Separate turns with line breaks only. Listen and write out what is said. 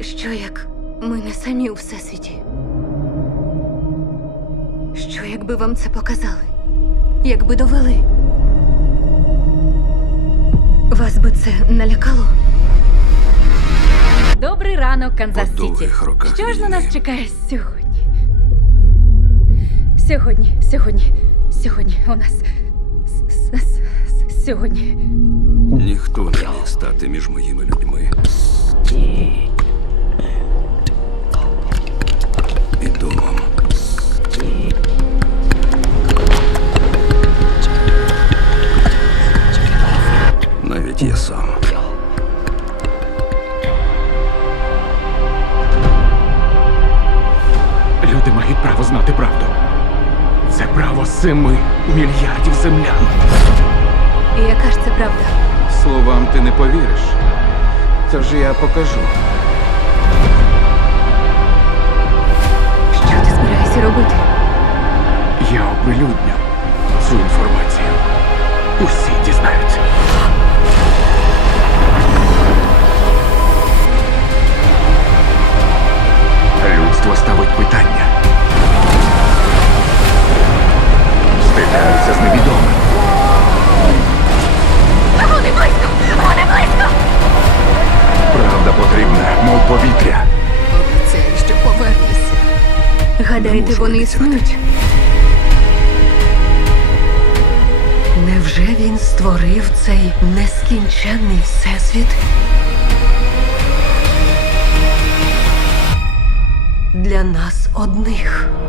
Що як ми не самі у всесвіті? Що якби вам це показали? Якби довели? Вас би це налякало?
Добрий ранок,
По
Канзас-Сіті.
довгих роках
Що ж на
війни.
нас чекає сьогодні? Сьогодні у нас... Сьогодні...
Ніхто не міг стати між моїми людьми і домом. Навіть я сам.
Люди мають право знати правду. Це право 7 мільярдів землян.
І яка ж це правда?
Словам ти не повіриш. Тож я покажу.
Що ти збираєшся робити?
Я оприлюдню цю інформацію. Усі дізнаються. Людство ставить питання. Стикаються з невідомим.
Вони близько! Вони близько!
Правда потрібна, мов повітря.
Обіцяю, що повернуся. Гадаєте,
можу
вони
обіцяти.
існують? Невже він створив цей нескінченний всесвіт? Для нас одних.